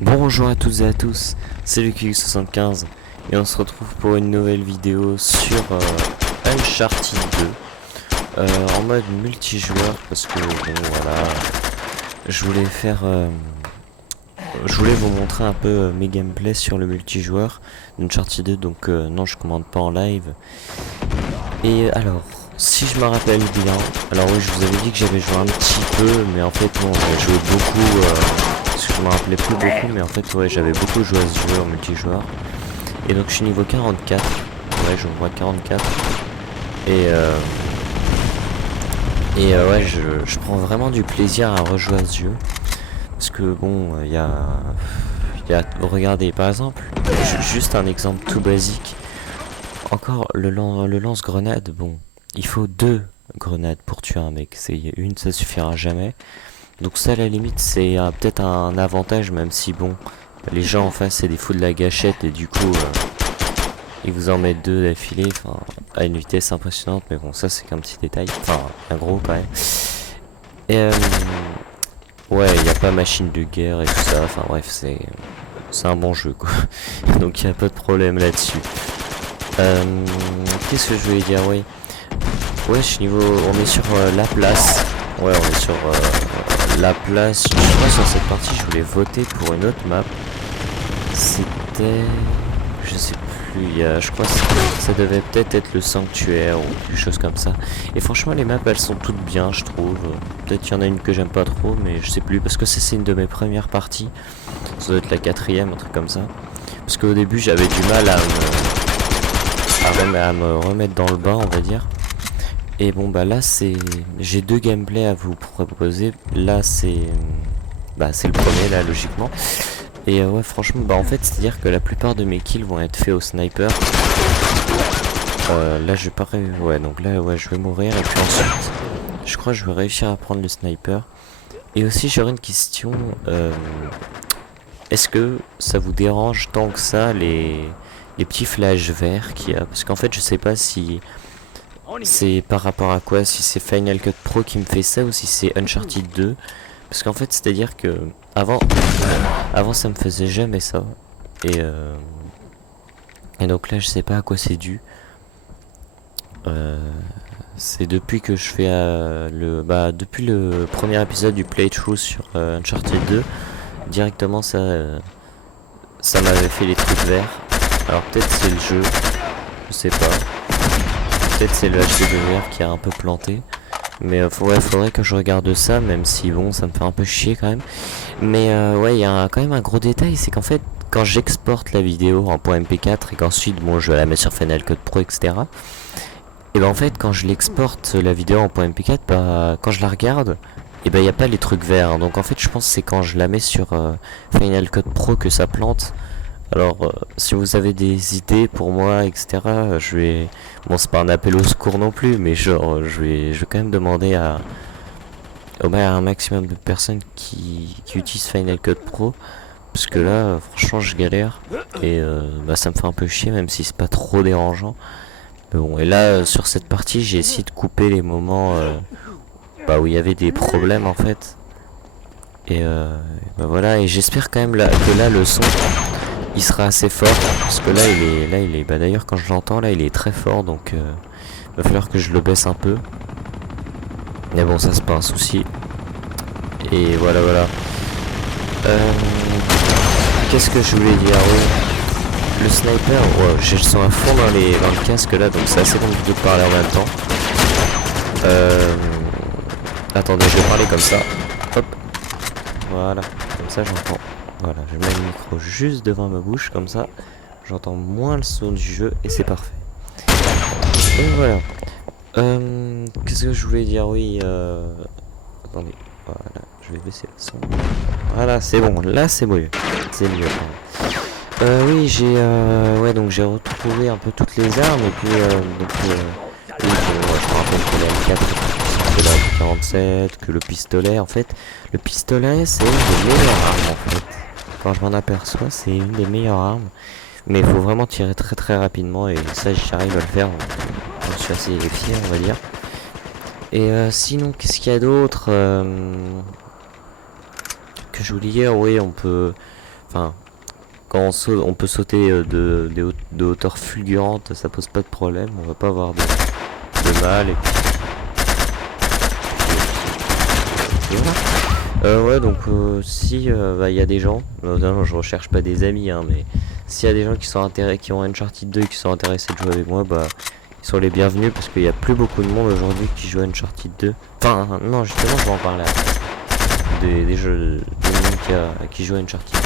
Bonjour à toutes et à tous, c'est LuckyX75 et on se retrouve pour une nouvelle vidéo sur Uncharted 2 en mode multijoueur parce que bon voilà, je voulais faire je voulais vous montrer un peu mes gameplays sur le multijoueur d'Uncharted 2, donc non, je commande pas en live. Et alors, si je me rappelle bien, alors oui, je vous avais dit que j'avais joué un petit peu, mais en fait non, j'ai joué beaucoup, parce que je me rappelais plus beaucoup, mais en fait ouais, j'avais beaucoup joué à ce jeu en multijoueur. Et donc je suis niveau 44, ouais, je vois 44, et ouais, je prends vraiment du plaisir à rejouer à ce jeu, parce que bon, regardez, par exemple, juste un exemple tout basique, encore le lance-grenade, bon, il faut deux grenades pour tuer un mec. C'est une, ça suffira jamais. Donc ça, à la limite, c'est peut-être un avantage, même si bon, les gens en face, c'est des fous de la gâchette et du coup, ils vous en mettent deux d'affilée, enfin, à une vitesse impressionnante. Mais bon, ça, c'est qu'un petit détail, enfin, un gros quand même. Et ouais, il n'y a pas machine de guerre et tout ça. Enfin bref, c'est un bon jeu quoi. Donc il n'y a pas de problème là-dessus. Qu'est-ce que je voulais dire, oui. Ouais, on est sur la place. Ouais, on est sur la place. Je crois sur cette partie, je voulais voter pour une autre map. C'était, je sais plus. Je crois que ça devait peut-être être le sanctuaire ou quelque chose comme ça. Et franchement, les maps, elles sont toutes bien, je trouve. Peut-être qu'il y en a une que j'aime pas trop, mais je sais plus parce que c'est une de mes premières parties. Ça doit être la quatrième, un truc comme ça. Parce qu'au début, j'avais du mal à me remettre dans le bain, on va dire. Et bon bah là j'ai deux gameplays à vous proposer. Là c'est le premier là logiquement. Et ouais, franchement bah en fait c'est à dire que la plupart de mes kills vont être faits au sniper. Là je parais, ouais, donc là ouais, je vais mourir et puis ensuite je crois que je vais réussir à prendre le sniper. Et aussi j'aurais une question, est-ce que ça vous dérange tant que ça les petits flashs verts qu'il y a? Parce qu'en fait je sais pas si c'est par rapport à quoi, si c'est Final Cut Pro qui me fait ça ou si c'est Uncharted 2. Parce qu'en fait c'est à dire que avant ça me faisait jamais ça. Et donc là je sais pas à quoi c'est dû. C'est depuis que je fais depuis le premier épisode du playthrough sur Uncharted 2, directement ça m'avait fait les trucs verts. Alors peut-être c'est le jeu, je sais pas. Peut-être c'est le HD de VR qui a un peu planté. Mais ouais, faudrait que je regarde ça, même si bon, ça me fait un peu chier quand même. Mais ouais, il y a quand même un gros détail, c'est qu'en fait, quand j'exporte la vidéo en .mp4 et qu'ensuite, bon, je vais la mettre sur Final Cut Pro, etc. Et ben en fait, quand je l'exporte la vidéo en .mp4, bah, quand je la regarde, et ben il n'y a pas les trucs verts. Hein. Donc en fait, je pense que c'est quand je la mets sur Final Cut Pro que ça plante. Alors, si vous avez des idées pour moi, etc., je vais... Bon, c'est pas un appel au secours non plus, mais genre, je vais quand même demander à un maximum de personnes qui utilisent Final Cut Pro. Parce que là, franchement, je galère. Et bah, ça me fait un peu chier, même si c'est pas trop dérangeant. Mais bon, et là, sur cette partie, j'ai essayé de couper les moments où il y avait des problèmes, en fait. Et bah voilà, et j'espère quand même que là, le son... il sera assez fort parce que là il est bah d'ailleurs quand je l'entends là il est très fort, donc va falloir que je le baisse un peu, mais bon ça c'est pas un souci. Et voilà. Qu'est-ce que je voulais dire, oui, le sniper, ouais, j'ai le son à fond dans le casque là, donc c'est assez compliqué de parler en même temps. Attendez, je vais parler comme ça, hop, voilà, comme ça j'entends. Voilà, je mets le micro juste devant ma bouche, comme ça j'entends moins le son du jeu et c'est parfait. Donc voilà. Qu'est-ce que je voulais dire, oui, attendez, voilà, je vais baisser le son. Voilà, c'est bon, là c'est mieux. C'est mieux. Oui, ouais, donc j'ai retrouvé un peu toutes les armes et puis oui, bon, je me rappelle que la M4, que la 47, que le pistolet, en fait, le pistolet c'est une des meilleures armes en fait. Quand je m'en aperçois, c'est une des meilleures armes. Mais il faut vraiment tirer très très rapidement et ça j'arrive à le faire. Je suis assez fier, on va dire. Et sinon, qu'est-ce qu'il y a d'autre que je voulais dire? Oui, on peut... Enfin, quand on saute, on peut sauter de hauteur fulgurante, ça pose pas de problème, on va pas avoir de mal. Et voilà. Ouais, donc si bah, y a des gens, non, je recherche pas des amis, hein, mais s'il y a des gens qui ont Uncharted 2 et qui sont intéressés de jouer avec moi, bah ils sont les bienvenus parce qu'il y a plus beaucoup de monde aujourd'hui qui joue à Uncharted 2. Enfin, non, justement, je vais en parler après. Des jeux, des monde qui joue à Uncharted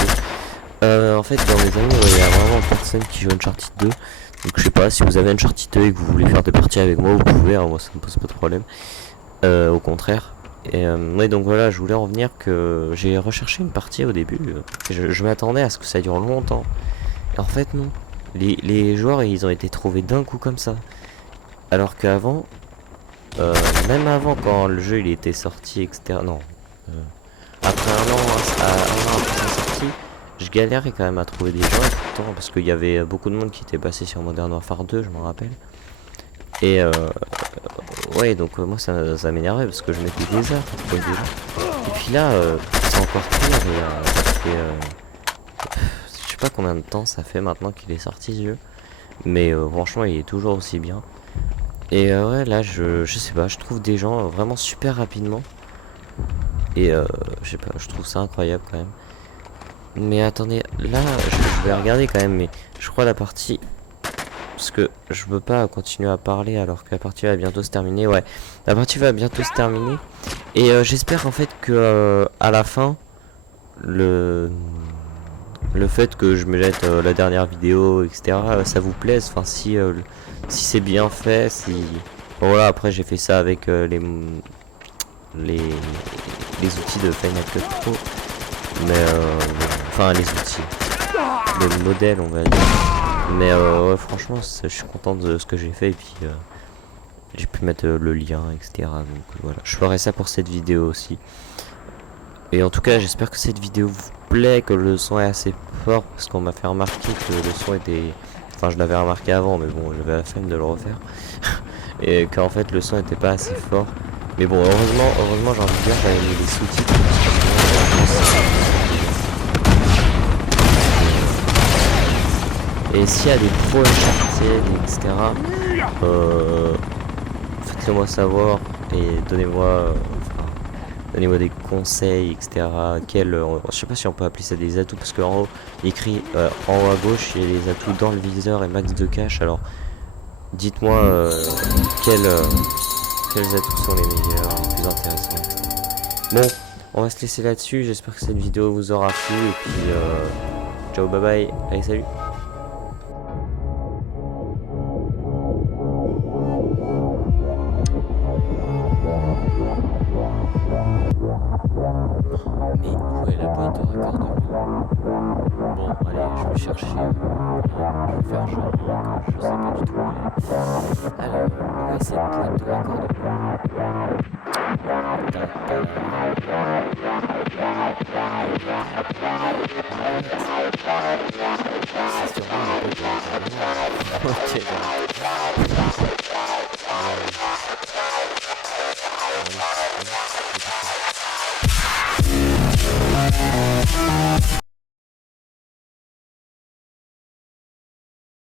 2. En fait, dans mes amis, il y a vraiment personne qui joue à Uncharted 2. Donc, je sais pas, si vous avez Uncharted 2 et que vous voulez faire des parties avec moi, vous pouvez, hein, moi ça me pose pas de problème. Au contraire. Et ouais, donc voilà, je voulais en venir que j'ai recherché une partie au début. Je m'attendais à ce que ça dure longtemps. Et en fait, non. Les joueurs, ils ont été trouvés d'un coup comme ça. Alors qu'avant, même avant, quand le jeu il était sorti, etc. Non. Après un an après sa sortie, je galérais quand même à trouver des gens pourtant, parce qu'il y avait beaucoup de monde qui était passé sur Modern Warfare 2, je m'en rappelle. Et ouais, donc moi ça m'énervait parce que je mettais des heures pour trouver des gens. Et puis là, c'est encore pire. Et, ça fait, je sais pas combien de temps ça fait maintenant qu'il est sorti ce jeu, mais franchement il est toujours aussi bien. Et ouais, là je sais pas, je trouve des gens vraiment super rapidement. Et je sais pas, je trouve ça incroyable quand même. Mais attendez, là je vais regarder quand même, mais je crois la partie, parce que je veux pas continuer à parler alors que la partie va bientôt se terminer. Ouais, la partie va bientôt se terminer. Et j'espère en fait que à la fin, le fait que je me jette la dernière vidéo, etc., ça vous plaise. Enfin, si c'est bien fait, si bon, voilà, après j'ai fait ça avec les outils de Final Cut Pro, mais enfin les outils, les modèles on va dire. Mais ouais, franchement je suis content de ce que j'ai fait, et puis j'ai pu mettre le lien, etc. Donc voilà, je ferai ça pour cette vidéo aussi. Et en tout cas j'espère que cette vidéo vous plaît, que le son est assez fort, parce qu'on m'a fait remarquer que le son était... Enfin je l'avais remarqué avant, mais bon j'avais la flemme de le refaire. Et qu'en fait le son était pas assez fort. Mais bon, heureusement j'ai envie de dire, j'avais mis les sous-titres. Et s'il y a des pros Uncharted, etc., faites-le moi savoir et donnez-moi des conseils, etc. Je sais pas si on peut appeler ça des atouts, parce qu'en haut, écrit en haut à gauche, il y a les atouts dans le viseur et max de cache. Alors, dites-moi quels atouts sont les meilleurs, les plus intéressants, etc. Bon, on va se laisser là-dessus. J'espère que cette vidéo vous aura plu. Et puis, ciao, bye bye. Allez, salut. Mais où est la boîte de raccordement? Bon, allez, je vais chercher. Je vais faire genre que je sais pas du tout où elle est. Alors, où est cette boîte de raccordement? C'est sûrement la boîte de raccordement. Ok, bon.